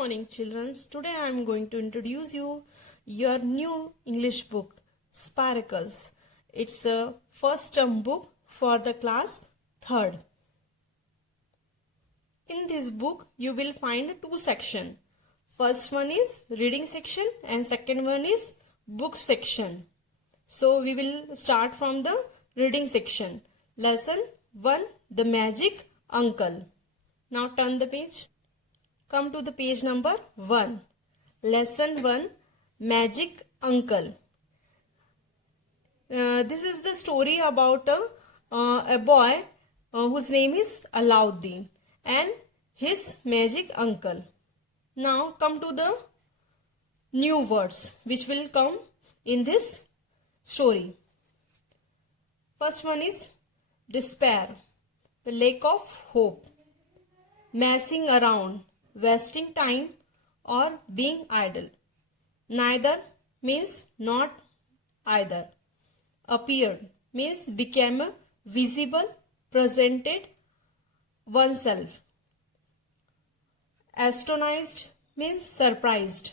morning, children. Today I am going to introduce you your new English book, Sparkles. It's a first term book for the class 3rd. In this book, you will find two sections. First one is reading section and second one is book section. So we will start from the reading section. Lesson 1, The Magic Uncle. Now turn the page. Come to the page number 1. Lesson 1, Magic Uncle. This is the story about a boy whose name is Alauddin and his magic uncle. Now come to the new words which will come in this story. First one is despair, the lack of hope, messing around, wasting time or being idle. Neither means not either. Appeared means became visible, presented oneself. Astonished means surprised.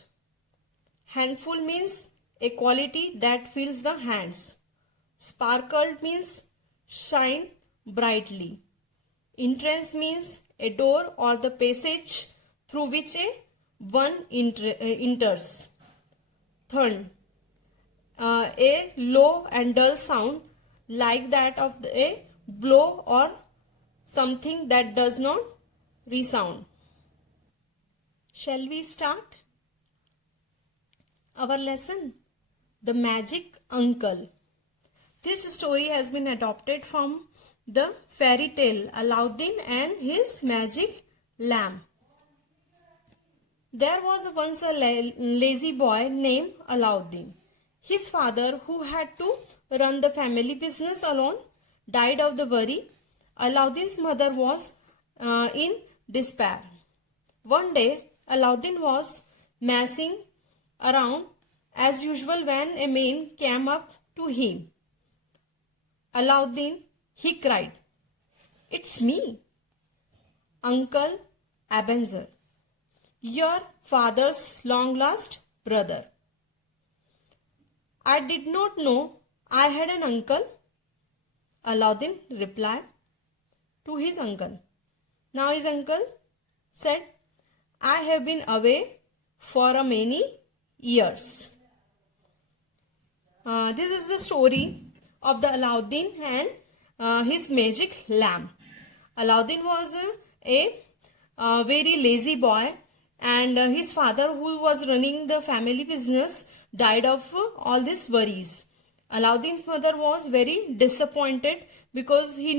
Handful means a quality that fills the hands. Sparkled means shine brightly. Entrance means a door or the passage through which one enters. Third, a low and dull sound like that of a blow or something that does not resound. Shall we start our lesson? The Magic Uncle. This story has been adopted from the fairy tale Alauddin and his magic lamp. There was once a lazy boy named Alauddin. His father, who had to run the family business alone, died of the worry. Alauddin's mother was in despair. One day, Alauddin was messing around as usual when a man came up to him. Alauddin, he cried, "It's me, Uncle Ebenezer, your father's long-lost brother. I did not know I had an uncle," Alauddin replied to his uncle. Now his uncle said, "I have been away for many years." This is the story of the Alauddin and his magic lamp. Alauddin was a very lazy boy, and his father, who was running the family business, died of all these worries. Alauddin's mother was very disappointed because she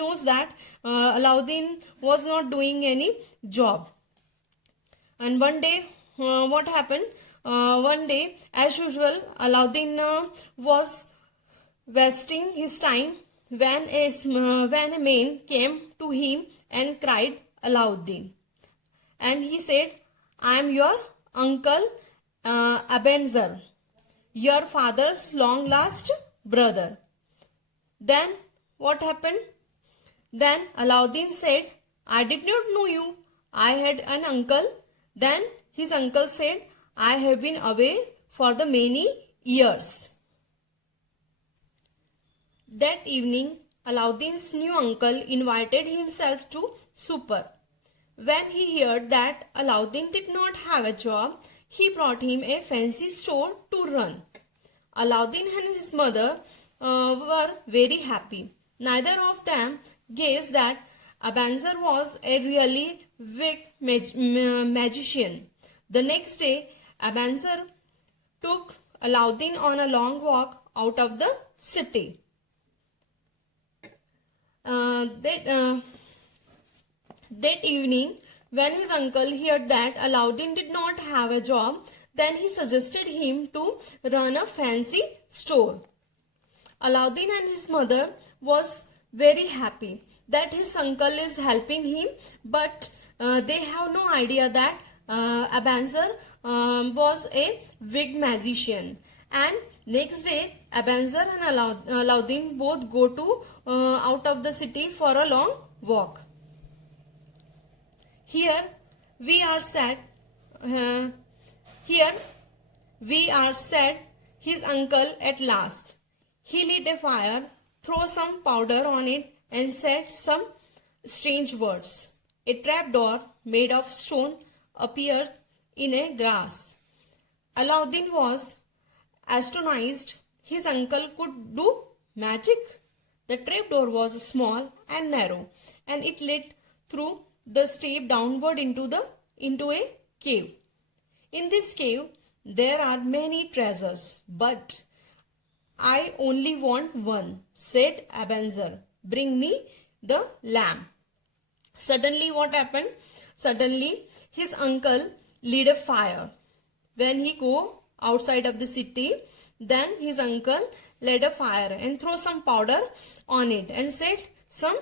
knows that Alauddin was not doing any job. And one day, what happened? One day, as usual, Alauddin was wasting his time when a man came to him and cried, "Alauddin." And he said, "I am your uncle Ebenezer, your father's long-lost brother." Then what happened? Then Alauddin said, "I did not know you. I had an uncle." Then his uncle said, "I have been away for the many years." That evening, Alauddin's new uncle invited himself to supper. When he heard that Alauddin did not have a job, he brought him a fancy store to run. Alauddin and his mother were very happy. Neither of them guessed that Ebenezer was a really big magician. The next day, Ebenezer took Alauddin on a long walk out of the city. That evening, when his uncle heard that Alauddin did not have a job, then he suggested him to run a fancy store. Alauddin and his mother was very happy that his uncle is helping him, but they have no idea that Ebenezer was a big magician. And next day, Ebenezer and Alauddin both go to out of the city for a long walk. Here we are sad. Uh, Here we are said his uncle at last. He lit a fire, threw some powder on it, and said some strange words. A trapdoor made of stone appeared in a grass. Aladdin was astonished. His uncle could do magic. The trapdoor was small and narrow, and it led through the step downward into a cave. In this cave, there are many treasures, but I only want one, said Ebenezer. Bring me the lamb. Suddenly, what happened? Suddenly, his uncle lit a fire. When he go outside of the city, then his uncle lit a fire and threw some powder on it and said some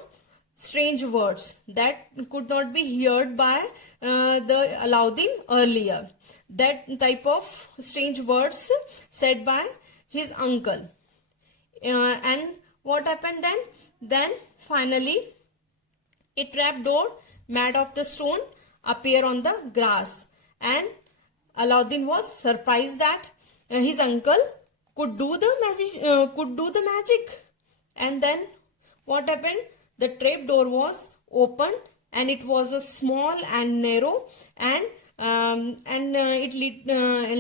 strange words that could not be heard by the Aladdin earlier. That type of strange words said by his uncle. And what happened then? Then finally a trapdoor made of the stone appeared on the grass, and Aladdin was surprised that his uncle could do the magic. And then what happened? The trapdoor was opened, and it was a small and narrow, and it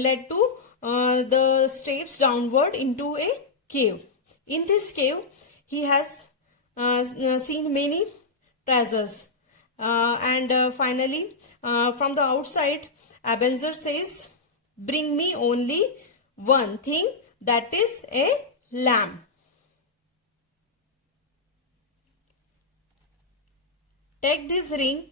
led to the steps downward into a cave. In this cave, he has seen many treasures, and finally, from the outside, Ebenezer says, "Bring me only one thing, that is a lamb." Take this ring,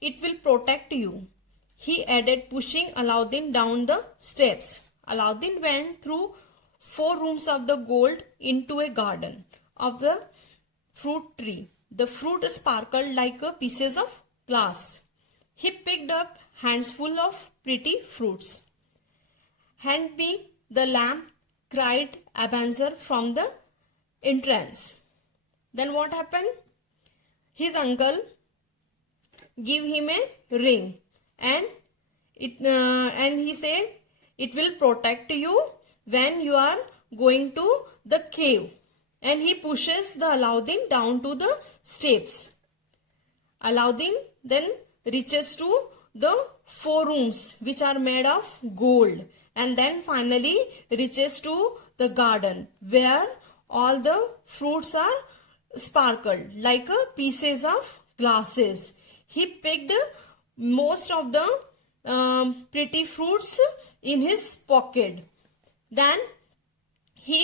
it will protect you, he added, pushing Aladdin down the steps. Aladdin went through 4 rooms of the gold into a garden of the fruit tree. The fruit sparkled like pieces of glass. He picked up handful of pretty fruits. "Hand me the lamb," cried Ebenezer from the entrance. Then what happened? His uncle gave him a ring, and he said it will protect you when you are going to the cave. And he pushes the Aladdin down to the steps. Aladdin then reaches to the 4 rooms which are made of gold, and then finally reaches to the garden where all the fruits are sparkled like pieces of glasses. He picked most of the pretty fruits in his pocket. Then he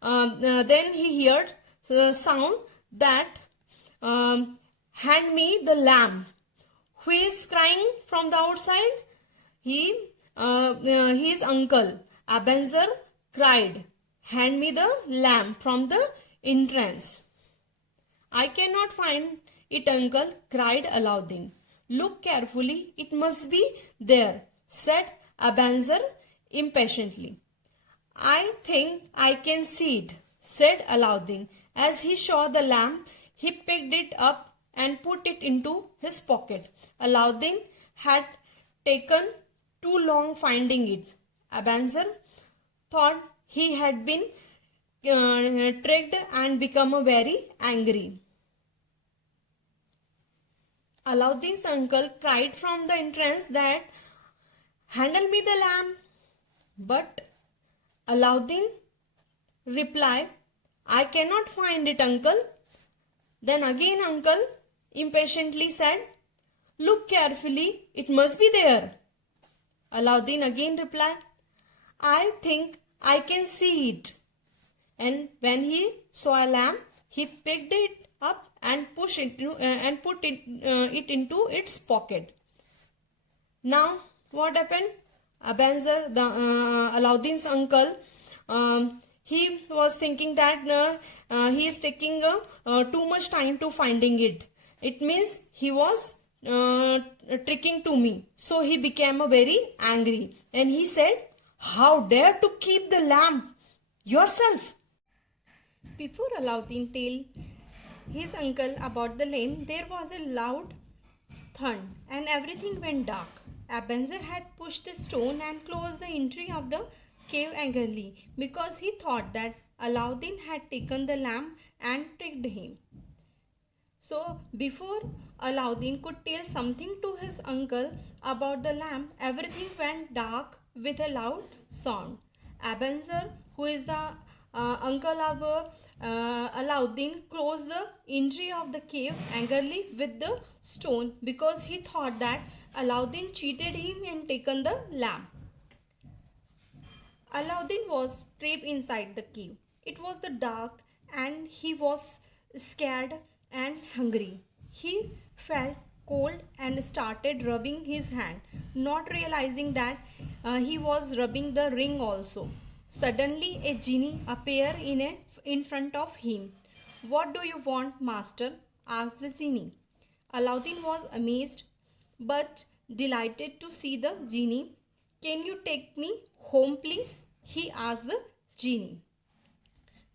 heard the sound that "Hand me the lamb." Who is crying from the outside? His uncle Ebenezer cried, "Hand me the lamb," from the entrance. "I cannot find it, uncle," cried Aladdin. "Look carefully, it must be there," said Ebenezer impatiently. "I think I can see it," said Aladdin. As he saw the lamp, he picked it up and put it into his pocket. Aladdin had taken too long finding it. Ebenezer thought he had been tricked and become very angry. Aladdin's uncle cried from the entrance that, "Handle me the lamb." But Aladdin replied, "I cannot find it, uncle." Then again uncle impatiently said, "Look carefully, it must be there." Aladdin again replied, "I think I can see it." And when he saw a lamb, he picked it up and put it into its pocket. Now what happened? Aladdin's uncle, he was thinking that he is taking too much time to finding it. It means he was tricking to me. So he became very angry and he said, "How dare to keep the lamb yourself?" Before Aladdin tell his uncle about the lamb, there was a loud stunned, and everything went dark. Ebenezer had pushed the stone and closed the entry of the cave angrily because he thought that Aladdin had taken the lamp and tricked him. So, before Aladdin could tell something to his uncle about the lamp, everything went dark with a loud sound. Ebenezer, who is the uncle of Aladdin, closed the entry of the cave angrily with the stone because he thought that Aladdin cheated him and taken the lamp. Aladdin was trapped inside the cave. It was the dark and he was scared and hungry. He felt cold and started rubbing his hand, not realizing that he was rubbing the ring also. Suddenly, a genie appeared in front of him. "What do you want, master?" asked the genie. Aladdin was amazed but delighted to see the genie. "Can you take me home, please?" he asked the genie.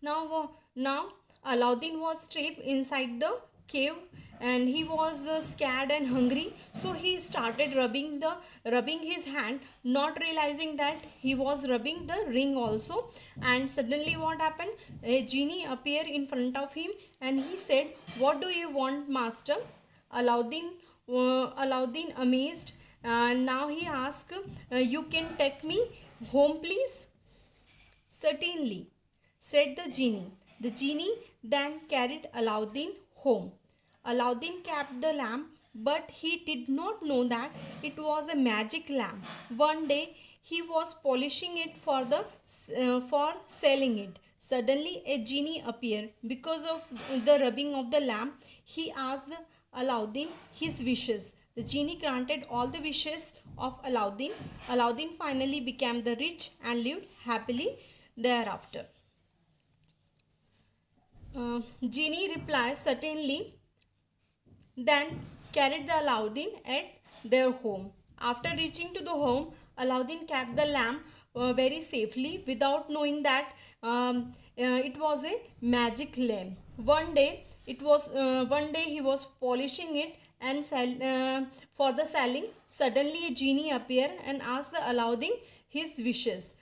Now Aladdin was trapped inside the cave and he was scared and hungry, so he started rubbing his hand, not realizing that he was rubbing the ring also. And suddenly what happened? A genie appeared in front of him and he said, "What do you want, master?" Aladdin amazed, and now he asked, "You can take me home, please?" "Certainly," said the genie. The genie then carried Aladdin home. Aladdin kept the lamp, but he did not know that it was a magic lamp. One day he was polishing it for selling it. Suddenly a genie appeared. Because of the rubbing of the lamp, he asked Aladdin his wishes. The genie granted all the wishes of Aladdin. Aladdin finally became the rich and lived happily thereafter. Genie replied, "Certainly," then carried the Aladdin at their home. After reaching to the home, Aladdin kept the lamp very safely without knowing that it was a magic lamp. One day he was polishing it and for the selling. Suddenly a genie appeared and asked the Aladdin his wishes.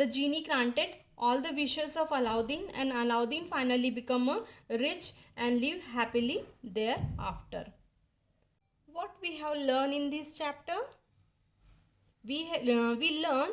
The genie granted all the wishes of Aladdin, and Aladdin finally became rich and lived happily thereafter. What we have learned in this chapter? We learn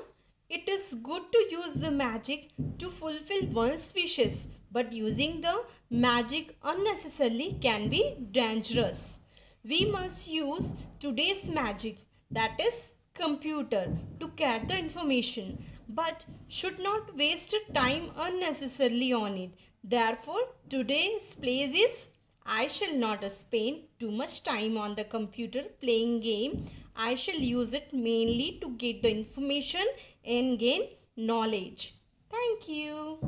it is good to use the magic to fulfill one's wishes, but using the magic unnecessarily can be dangerous. We must use today's magic, that is computer, to get the information, but should not waste time unnecessarily on it. Therefore, today's place is, I shall not spend too much time on the computer playing game. I shall use it mainly to get the information and gain knowledge. Thank you.